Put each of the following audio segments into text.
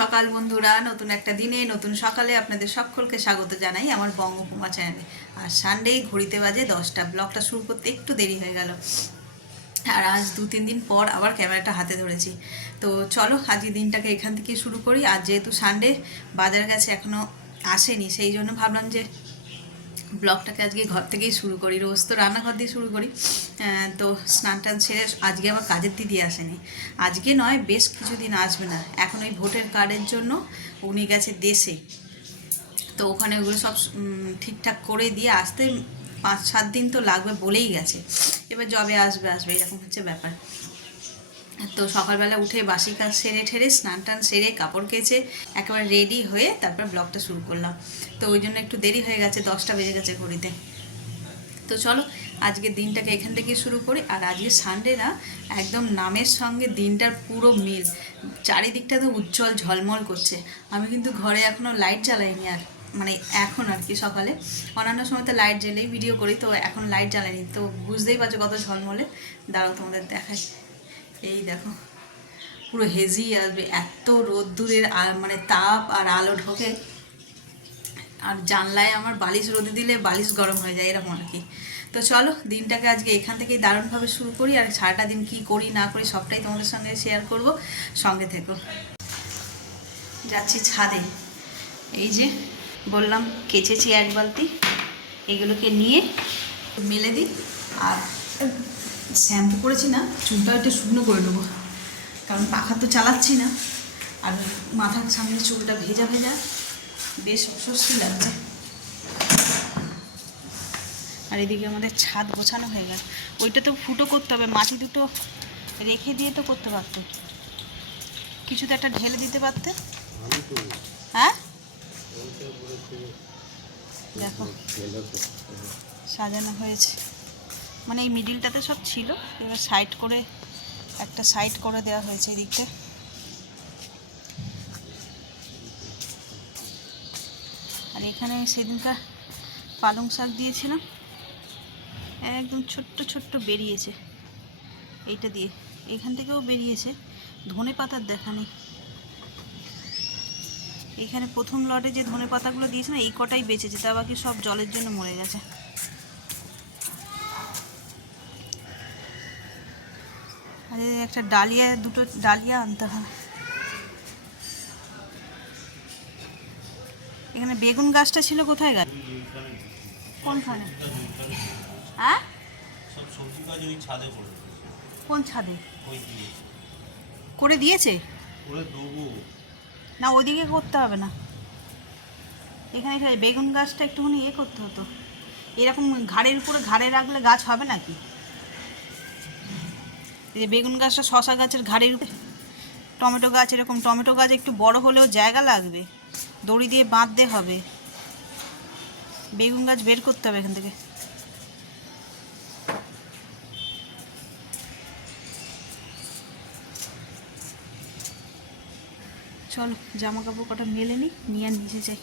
সকাল বন্ধুরা, নতুন একটা দিনে, নতুন সকালে আপনাদের সকলকে স্বাগত জানাই আমার বঙ্গকুমা চ্যানেলে আর সানডেই ঘড়িতে বাজে দশটা, ব্লগটা শুরু করতে একটু দেরি হয়ে গেল। আর আজ দু তিন দিন পর আবার ক্যামেরাটা হাতে ধরেছি। তো চলো আজকে দিনটাকে এখান থেকে শুরু করি। আর যেহেতু সানডে বাজার কাছে এখনও আসেনি, সেই জন্য ভাবলাম যে ব্লগটাকে আজকে ঘর থেকেই শুরু করি, রোজ তো রান্নাঘর দিয়ে শুরু করি। তো স্নান টান সেরে আজকে আবার কাজের দিদি আসেনি। আজকে নয়, বেশ কিছুদিন আসবে না। এখন ওই ভোটের কার্ডের জন্য উনি গেছে দেশে। তো ওখানে ওগুলো সব ঠিকঠাক করে দিয়ে আসতে পাঁচ সাত দিন তো লাগবে বলেই গেছে। এবার জবে আসবে আসবে, এরকম হচ্ছে ব্যাপার। তো সকালবেলা উঠে বাসি কাজ সেরে ঠেরে স্নান টান সেরে কাপড় কেচে একেবারে রেডি হয়ে তারপর ব্লগটা শুরু করলাম। তো ওই জন্য একটু দেরি হয়ে গেছে, দশটা বেজে গেছে ঘড়িতে। তো চলো আজকে দিনটাকে এখান থেকে শুরু করি। আর আজকে সানডে না, একদম নামের সঙ্গে দিনটার পুরো মিল। চারিদিকটা তো উজ্জ্বল ঝলমল করছে। আমি কিন্তু ঘরে এখনও লাইট জ্বালাইনি আর মানে এখন আর কি সকালে। অন্যান্য সময় তো লাইট জ্বেলেই ভিডিও করি, তো এখন লাইট জ্বালাইনি। তো বুঝতেই পারছ কত ঝলমলে। দাঁড়াও তোমাদের দেখাই। এই দেখো, পুরো হেজি আসবে এত রোদ্দুরের আর মানে তাপ আর আলো ঢোকে, আর জানলায় আমার বালিশ রোদে দিলে বালিশ গরম হয়ে যায়, এরকম আর কি। তো চলো, দিনটাকে আজকে এখান থেকেই দারুণভাবে শুরু করি, আর সারাটা দিন কি করি, না করি, সবটাই তোমাদের সঙ্গে শেয়ার করব। সঙ্গে থেকো। যাচ্ছি ছাদে। এই যে বললাম, কেচেছি এক বালতি, এগুলোকে নিয়ে মেলে দিই, আর শ্যাম্পু করেছি না, চুলটা একটু শুকনো করে নেব। কারণ পাখা তো চালাচ্ছি না, আর মাথার সামনে চুলটা ভেজা ভেজা, বেশ অস্বস্তি লাগছে। আর এদিকে আমাদের ছাদ গোছানো হয়ে গেল। ওইটা তো ফুটো করতে হবে, মাটি দুটো রেখে দিয়ে তো করতে পারতো। কিছু তো একটা ঢেলে দিতে পারতে। হ্যাঁ? দেখো, সাজানো হয়েছে। মানে এই মিডিলটাতে সব ছিল। এবার সাইড করে একটা সাইড করে দেওয়া হয়েছে এদিকটা। আর এখানে সেদিনকার পালং শাক দিয়েছিলাম। একদম ছোট্ট ছোট্ট বেরিয়েছে। এইটা দিয়ে। এখান থেকেও বেরিয়েছে। ধনে পাতার দেখা নেই। এখানে প্রথম লটে যে ধনে পাতাগুলো দিয়েছে না, এই কটাই বেঁচেছে। তা বাকি সব জলের জন্য মরে গেছে। একটা ডালিয়া দুটো ডালিয়া আনতে হবে এখানে বেগুন গাছটা ছিল কোথায় গাছ কোনখানে? হ্যাঁ? কোন ছাদে? করে দিয়েছে? না ওইদিকে করতে হবে না। এখানে এখানে বেগুন গাছটা একটুখানি ইয়ে করতে হতো। এরকম ঘাড়ের উপরে ঘাড়ে রাখলে গাছ হবে নাকি? এই বেগুন গাছটা শশা গাছের ঘাড়ের টমেটো গাছ, এরকম টমেটো গাছ একটু বড় হলেও জায়গা লাগবে। দড়ি দিয়ে বাঁধতে হবে। বেগুন গাছ বের করতে হবে এখান থেকে। চলো জামা কাপড় কটা মেলে নি, নিয়ে নিচে যাই।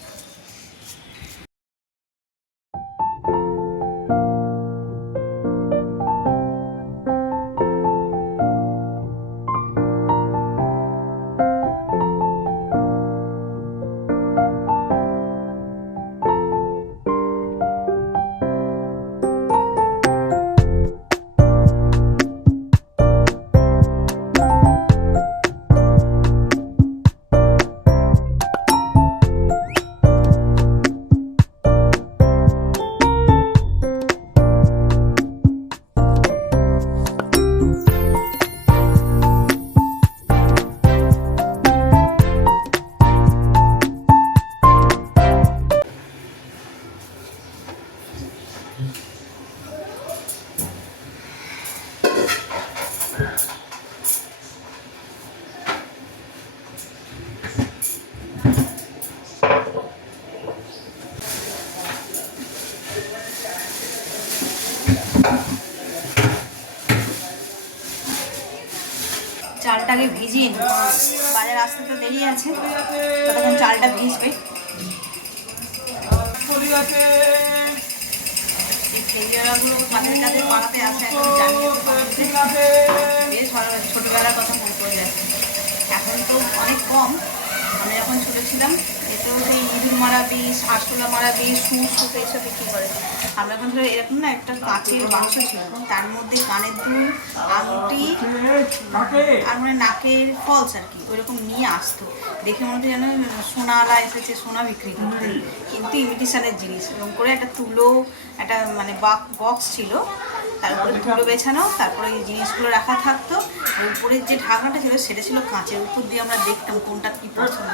বেশ চালটা ভিজবে ছোটবেলার কথা মনে পড়ে যাচ্ছে। এখন তো অনেক কম। যখন ছোটো ছিলাম এতেও সেই ইঁদুর মারা বিষ আরশোলা মারা বিষ সুস সুস এইসব বিক্রি করে। আমরা এখন ধরো এরকম না, একটা কাঁচের বাক্স ছিল। তার মধ্যে কানের দুল, আংটি, আর মানে নাকের ফলস আর কি, ওইরকম নিয়ে আসতো। দেখে মনে হতো যেন সোনাওয়ালা এসেছে, সোনা বিক্রি করতে। কিন্তু ইমিটেশনের জিনিস। এরকম করে একটা তুলো, একটা মানে বক্স ছিল। তার উপরে তুলো বেছানো, তারপরে এই জিনিসগুলো রাখা থাকতো। আর উপরের যে ঢাকনাটা ছিল, সেটা ছিল কাঁচের উপর দিয়ে আমরা দেখতাম কোনটা কি পছন্দ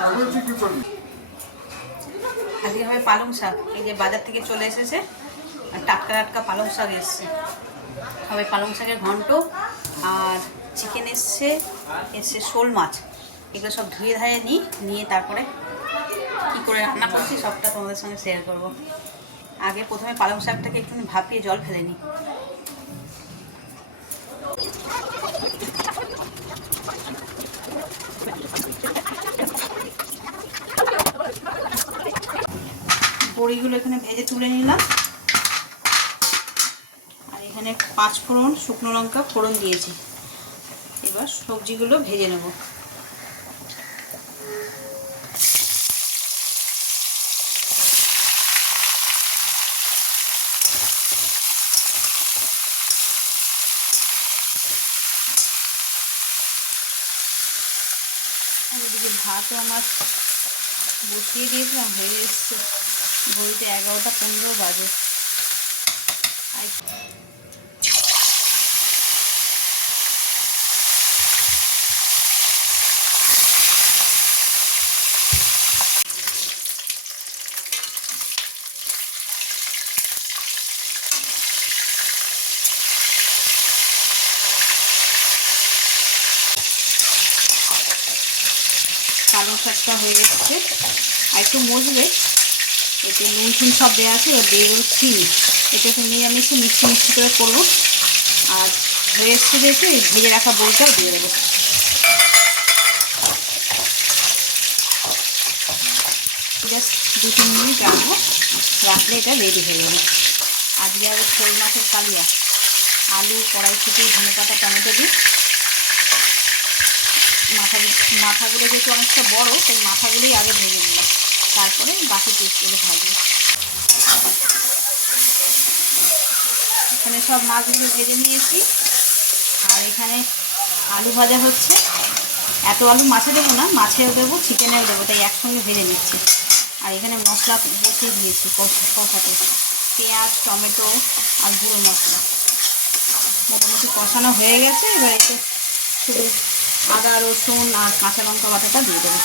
আজকে হবে পালং শাক, এই যে বাজার থেকে চলে এসেছে, আর টাটকা টাটকা পালং শাক এসছে। হবে পালং শাকের ঘন্ট, আর চিকেন এসছে এসছে শোল মাছ। এগুলো সব ধুয়ে ধায়ে নিই, নিয়ে তারপরে কী করে রান্না করছি, সবটা তোমাদের সঙ্গে শেয়ার করব। আগে প্রথমে পালং শাকটাকে একটু ভাপিয়ে জল ফেলে নিই। বড়িগুলো এখানে ভেজে তুলে নিলাম। আর এখানে পাঁচ ফোড়ন শুকনো লঙ্কা ফোড়ন দিয়েছি। এবার সবজিগুলো ভেজে নেব আর এদিকে আমার বসিয়ে দিয়েছিলাম হয়ে এসছে। বলতে এগারোটা পনেরো বাজে। আর হয়ে এসছে। আর একটু মজবে এতে নুন টুন সব দেওয়া আছে, এবার দিয়ে চিনি এটা একটু মিষ্টি মিষ্টি করে করব। আর হয়ে এসছে এই ভেজে রাখা বইটাও দিয়ে দেবো। দু তিন মিনিট রাখব। রাখলে এটা রেডি হয়ে যাবে। আজকে আর শোল মাছের কালিয়া আলু, কড়াইশুটি ধনে পাতা টমেটো দিই মাথা মাথাগুলো যেহেতু অনেকটা বড় সেই মাথাগুলোই আগে ভেজে নিলাম তারপরে বাকি পিসগুলো ভাজি এখানে সব মাছগুলো ভেজে নিয়েছি। আর এখানে আলু ভাজা হচ্ছে। এত আলু মাছে দেবো না, মাছেও দেবো, চিকেনেও দেবো, তাই একসঙ্গে ভেজে নিচ্ছি। আর এখানে মশলা বসিয়ে দিয়েছি, কষ- কষাতে পেঁয়াজ, টমেটো আর গুঁড়ো মশলা। মোটামুটি কষানো হয়ে গেছে, এবার এতে শুধু আদা, রসুন আর কাঁচা লঙ্কা বাটাটা দিয়ে দেবো।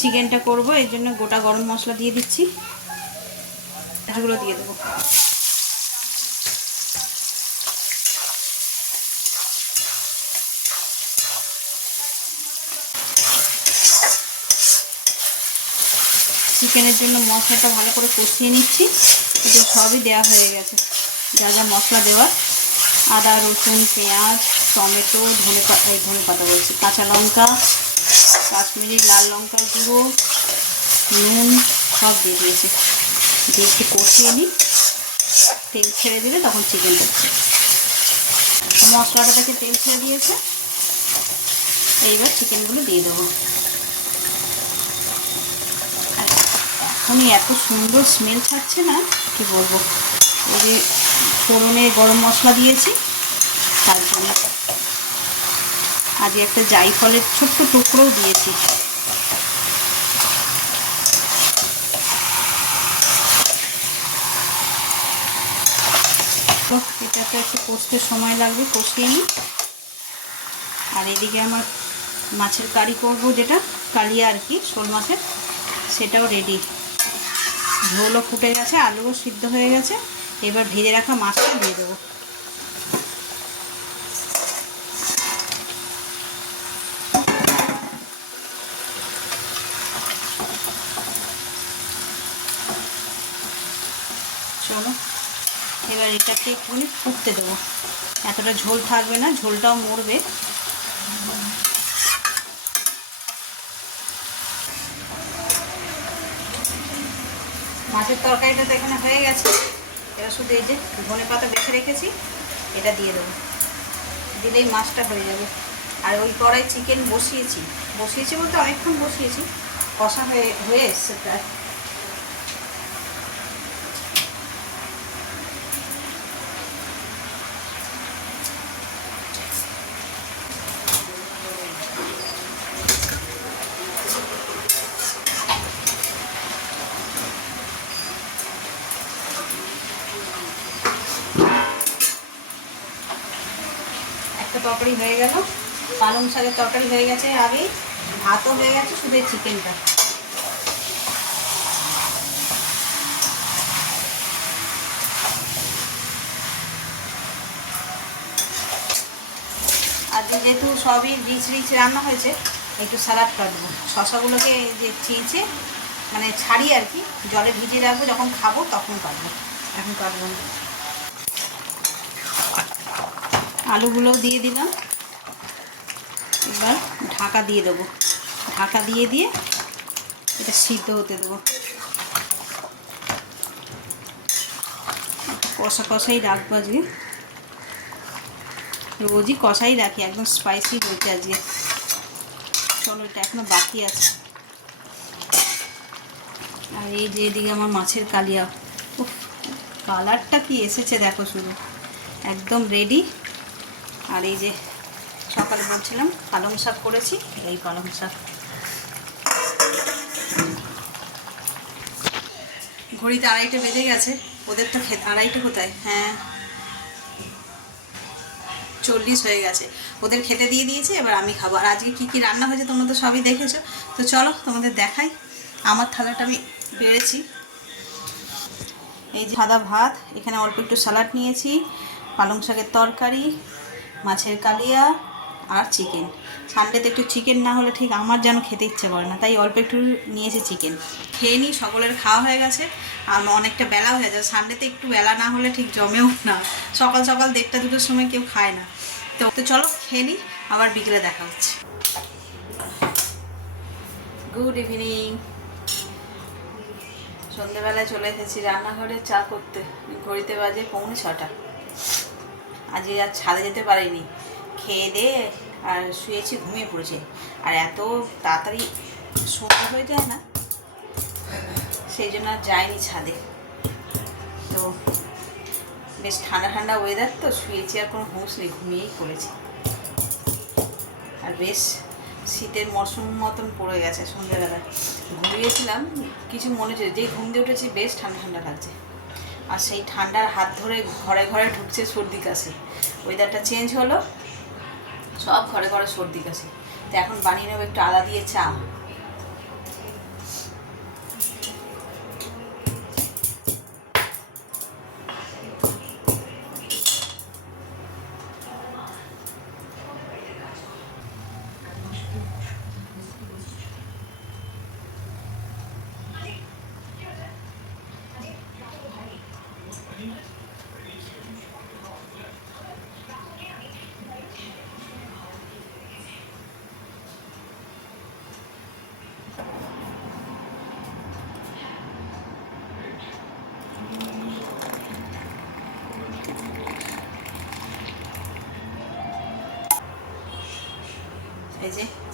চিকেনটা করব, এর জন্য গোটা গরম মশলা দিয়ে দিচ্ছি। এগুলো দিয়ে দেবো। চিকেনের জন্য মশলাটা ভালো করে কষিয়ে নিচ্ছি। এতে সবই দেওয়া হয়ে গেছে। যা যা মশলা দেওয়ার আদা, রসুন, পেঁয়াজ, টমেটো, ধনে পাতা ধনে পাতা বলছি, কাঁচা লঙ্কা, কাশ্মীরি লাল লঙ্কার গুঁড়ো, নুন, সব দিয়ে দিয়েছি। দিয়ে একটু কষিয়ে নিই। তেল ছেড়ে দিলে তখন চিকেন মশলাটা থেকে তেল ছেড়ে দিয়েছে। এইবার চিকেনগুলো দিয়ে দেবো। এখনই এত সুন্দর স্মেল ছাড়ছে না, কি বলব? এই যে ফোড়নে গরম মশলা দিয়েছি, তার জন্য। আজকে একটা জাইফলের ছোট্ট টুকরোও দিয়েছি। তো এটাকে একটু কষতে সময় লাগবে, কষিয়ে নিই। আর এদিকে আমার মাছের কারি করব যেটা, কালিয়া আর কি, শোল মাছের, সেটাও রেডি ঝোলও ফুটে গেছে, আলুও সিদ্ধ হয়ে গেছে। এবার ভেজে রাখা মাছটা দিয়ে দেবো। চলো, এবার এটাকে একটুখানি ফুটতে দেবো। এতটা ঝোল থাকবে না, ঝোলটাও মরবে। মাছের তরকারিটা তো এখানে হয়ে গেছে। এবার শুধু এই যে ধনে পাতা বেছে রেখেছি, এটা দিয়ে দেবো। দিলেই মাছটা হয়ে যাবে। আর ওই কড়াই চিকেন বসিয়েছি। বসিয়েছি বলতে অনেকক্ষণ বসিয়েছি। কষা হয়ে হয়ে এসছে প্রায় একটা তরকারি হয়ে গেল। পালং শাকের তরকারি হয়ে গেছে আগে। ভাতও হয়ে গেছে, শুধু চিকেনটা আজকে যেহেতু সবই রিচ রিচ রান্না হয়েছে, একটু স্যালাড কাটবো। শশাগুলোকে যে চেঁচে মানে ছাড়িয়ে আর কি, জলে ভিজিয়ে রাখব, যখন খাব তখন কাটবো। এখন কাটবো না আলুগুলোও দিয়ে দিলাম। এবার ঢাকা দিয়ে দেবো। ঢাকা দিয়ে দিয়ে এটা সিদ্ধ হতে দেবো। কষা কষাই রাখব আজকে। রোজই কষাই রাখি, একদম স্পাইসি হয়েছে আজকে। চলো, এটা এখনও বাকি আছে। আর এই যে এদিকে আমার মাছের কালিয়া। কালারটা কি এসেছে দেখো শুধু। একদম রেডি আর এই যে সকালে বলছিলাম পালং শাক করেছি, এই পালং শাক। ঘড়িতে আড়াইটে বেজে গেছে, ওদের তো খেতে, আড়াইটে কোথায়? হ্যাঁ। চল্লিশ হয়ে গেছে। ওদের খেতে দিয়ে দিয়েছে, এবার আমি খাব। আর আজকে কী কী রান্না হয়েছে তোমরা তো সবই দেখেছ। তো চলো তোমাদের দেখাই। আমার থালাটা আমি বেড়েছি এই যে সাদা ভাত, এখানে অল্প একটু স্যালাড নিয়েছি, পালং শাকের তরকারি মাছের কালিয়া আর চিকেন সানডেতে একটু চিকেন না হলে ঠিক আমার যেন খেতে ইচ্ছে করে না, তাই অল্প একটু নিয়েছি চিকেন খেয়ে নিই, সকলের খাওয়া হয়ে গেছে, আর অনেকটা বেলা হয়ে যায় সানডেতে একটু বেলা না হলে ঠিক জমেও না, সকাল সকাল দেড়টা দুটোর সময় কেউ খায় না। তো তো চলো খেয়ে নিই, আবার বিকেলে দেখা হচ্ছে। গুড ইভিনিং সন্ধেবেলায় চলে এসেছি রান্নাঘরে চা করতে, ঘড়িতে বাজে পৌনে ছটা। আজকে আর ছাদে যেতে পারিনি। খেয়ে দিয়ে আর শুয়েছি, ঘুমিয়ে পড়েছে। আর এত তাড়াতাড়ি সন্ধে হয়ে যায় না, সেই জন্য আর যায়নি ছাদে। তো বেশ ঠান্ডা ঠান্ডা ওয়েদার তো, শুয়েছি আর কোনো হুঁশ নেই, ঘুমিয়েই পড়েছি। আর বেশ শীতের মরশুম মতন পড়ে গেছে সন্ধ্যাবেলা ঘুরিয়েছিলাম কিছু মনে হচ্ছে যেই ঘুম দিয়ে উঠেছি, বেশ ঠান্ডা ঠান্ডা লাগছে। আর সেই ঠান্ডার হাত ধরে ঘরে ঘরে ঢুকছে সর্দি কাশি। ওয়েদারটা চেঞ্জ হলো, সব ঘরে ঘরে সর্দি কাশি। তো এখন বানিয়ে নেব একটু আদা দিয়ে চা।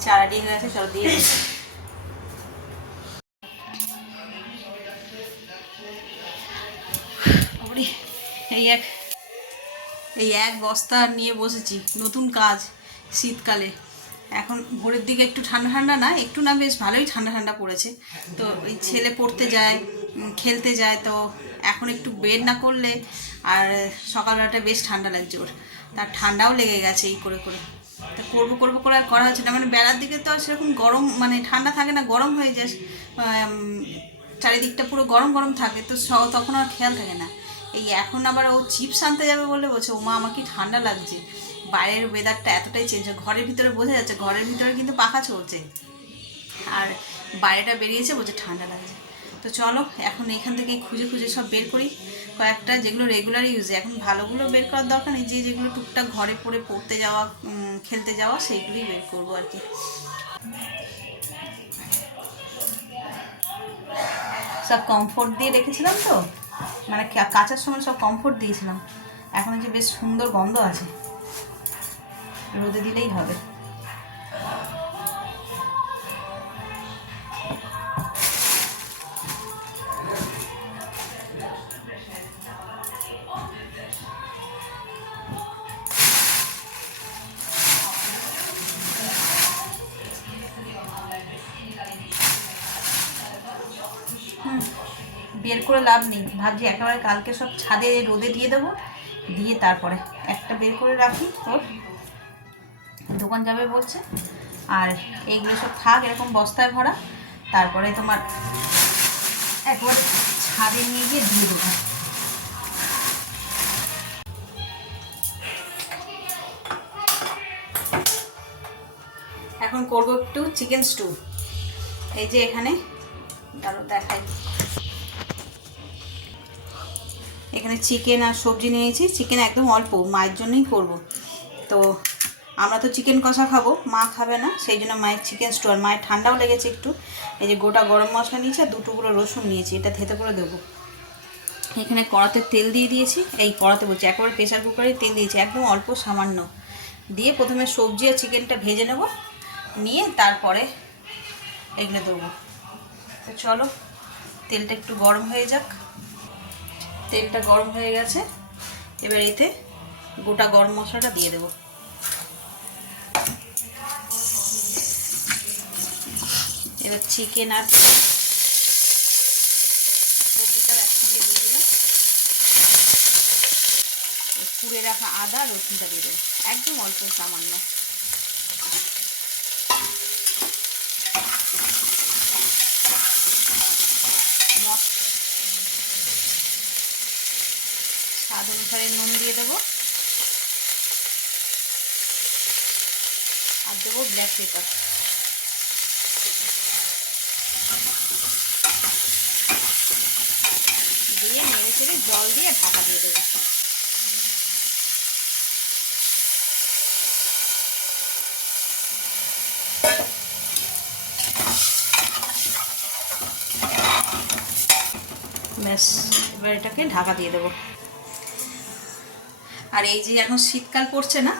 এই যে চা রেডি হয়ে গেছে চলো দিয়ে এই এক এই এক বস্তা নিয়ে বসেছি, নতুন কাজ শীতকালে। এখন ভোরের দিকে একটু ঠান্ডা ঠান্ডা না, একটু না, বেশ ভালোই ঠান্ডা ঠান্ডা পড়েছে। তো এই ছেলে পড়তে যায় খেলতে যায়, তো এখন একটু বের না করলে, আর সকালবেলাটা বেশ ঠান্ডা লাগছে ওর। তার ঠান্ডাও লেগে গেছে এই করে করে। করব করব করে আর করা হচ্ছে না। মানে বেলার দিকে তো আর সেরকম গরম মানে ঠান্ডা থাকে না, গরম হয়ে যায়। চারিদিকটা পুরো গরম গরম থাকে, তো তখন আর খেয়াল থাকে না। এই এখন আবার ও চিপস আনতে যাবে বলে বলছে ও মা আমার কি ঠান্ডা লাগছে। বাইরের ওয়েদারটা এতটাই চেঞ্জ হয়, ঘরের ভিতরে বোঝা যাচ্ছে, ঘরের ভিতরে কিন্তু পাখা চলছে। আর বাইরেটা বেরিয়েছে, বলছে ঠান্ডা লাগছে। তো চলো, এখন এখান থেকে খুঁজে খুঁজে সব বের করি। কয়েকটা যেগুলো রেগুলার ইউজে এখন ভালোগুলো বের করার দরকার নেই। যে যেগুলো টুকটাক ঘরে পড়ে পড়তে যাওয়া খেলতে যাওয়া, সেইগুলোই বের করব আর কি। সব কমফোর্ট দিয়ে রেখেছিলাম তো? মানে কাচার সময় সব কমফোর্ট দিয়েছিলাম। এখন যে বেশ সুন্দর গন্ধ আছে। রোদে দিলেই হবে। বের করে লাভ নেই। ভাবছি একেবারে কালকে সব ছাদে, রোদে দিয়ে দেবো। দিয়ে তারপরে একটা বের করে রাখি তোর। দোকান যাবে বলছে। আর এইগুলো সব থাক, এরকম বস্তায় ভরা। তারপরে তোমার একবার ছাদে নিয়ে গিয়ে দিয়ে দেবো। এখন করব একটু চিকেন স্টু এই যে এখানে দেখাই। এখানে চিকেন আর সবজি নিয়েছি। চিকেন একদম অল্প, মায়ের জন্যই করব। তো আমরা তো চিকেন কষা খাব, মা খাবে না, সেই জন্য মায়ের চিকেন স্টু আর মায়ের ঠান্ডাও লেগেছে একটু। এই যে গোটা গরম মশলা নিয়েছি আর দুটোগুলো রসুন নিয়েছি, এটা থেতে করে দেবো। এখানে কড়াতে তেল দিয়ে দিয়েছি, এই কড়াতে বলছি, একেবারে প্রেশার কুকারে তেল দিয়েছি, একদম অল্প সামান্য। দিয়ে প্রথমে সবজি আর চিকেনটা ভেজে নেব, নিয়ে তারপরে এগুলো দেবো। তো চলো, তেলটা একটু গরম হয়ে যাক। তেলটা গরম হয়ে গেছে। এবার এতে গোটা গরম মশলাটা দিয়ে দেবো। এবার চিকেন আর সবজিটা একসঙ্গে দিয়ে দিলাম। পুড়ে রাখা আদা রসুনটা দিয়ে দেবো। একদম অল্প সামান্য মশ- স্বাদ অনুসারে নুন দিয়ে দেবো। আর দেবো ব্ল্যাক পেপার দিয়ে নেড়ে চেড়ে জল দিয়ে ঢাকা দিয়ে দেবো। ব্যাস, এবার এটাকে ঢাকা দিয়ে দেবো। আর এই যে এখন শীতকাল পড়ছে না,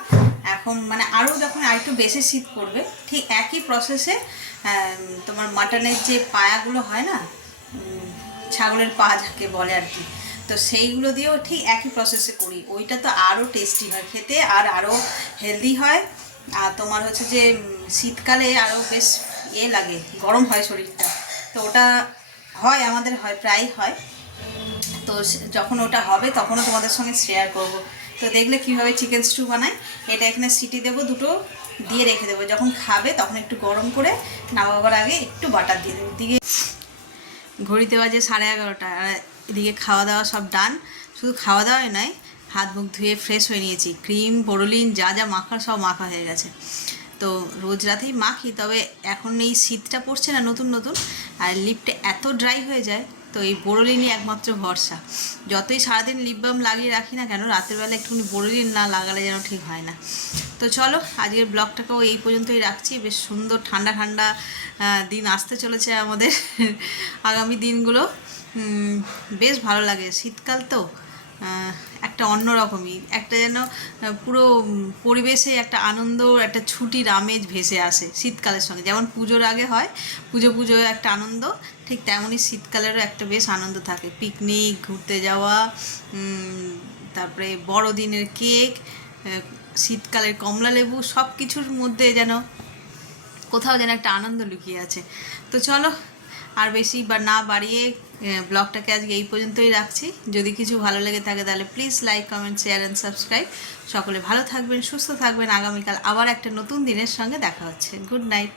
এখন মানে আরও যখন আরেকটু বেশি শীত পড়বে, ঠিক একই প্রসেসে তোমার মাটনের যে পায়াগুলো হয় না ছাগলের পা যাকে বলে আর কি, তো সেইগুলো দিয়েও ঠিক একই প্রসেসে করি। ওইটা তো আরও টেস্টি হয়, খেতে আর আরও হেলদি হয়। আর তোমার হচ্ছে যে শীতকালে আরও বেশ এ লাগে, গরম হয় শরীরটা। তো ওটা হয়, আমাদের হয় প্রায় হয়। তো যখন ওটা হবে, তখনও তোমাদের সঙ্গে শেয়ার করব। তো দেখলে কীভাবে চিকেন স্টু বানাই এটা এখানে সিটি দেবো, দুটো দিয়ে রেখে দেবো। যখন খাবে তখন একটু গরম করে নামাবার আগে একটু বাটার দিয়ে দেবো। দিকে ঘড়িতে বাজে সাড়ে এগারোটা, আর এদিকে খাওয়া দাওয়া সব ডান শুধু খাওয়া দাওয়াই নয়, হাত মুখ ধুয়ে ফ্রেশ হয়ে নিয়েছি। ক্রিম, বোরোলিন, যা যা মাখার সব মাখা হয়ে গেছে। তো রোজ রাতেই মাখি, তবে এখন এই শীতটা পড়ছে না নতুন নতুন, আর লিপটা এত ড্রাই হয়ে যায় তো এই বোরোলিনই একমাত্র ভরসা। যতই সারাদিন লিপ বাম লাগিয়ে রাখি না কেন, রাতের বেলা একটুখানি বোরোলিন না লাগালে যেন ঠিক হয় না। তো চলো, আজকের ব্লগটাকেও এই পর্যন্তই রাখছি। বেশ সুন্দর, ঠান্ডা ঠান্ডা দিন আসতে চলেছে আমাদের আগামী দিনগুলো। বেশ ভালো লাগে। শীতকাল তো একটা অন্য রকমই, একটা যেন পুরো পরিবেশে একটা আনন্দ, একটা ছুটির আমেজ ভেসে আসে শীতকালের সঙ্গে। যেমন পুজোর আগে হয়, পুজো পুজো একটা আনন্দ, ঠিক তেমনই শীতকালেরও একটা বেশ আনন্দ থাকে। পিকনিক, ঘুরতে যাওয়া তারপরে বড়দিনের কেক শীতকালের কমলা লেবু সব কিছুর মধ্যে যেন কোথাও যেন একটা আনন্দ লুকিয়ে আছে। তো চলো, আর বেশি বা না বাড়িয়ে ব্লগটাকে আজকে এই পর্যন্তই রাখছি। যদি কিছু ভালো লেগে থাকে তাহলে please like comment share and subscribe সকলে ভালো থাকবেন, সুস্থ থাকবেন। আগামীকাল আবার একটা নতুন দিনের সঙ্গে দেখা হচ্ছে। Good night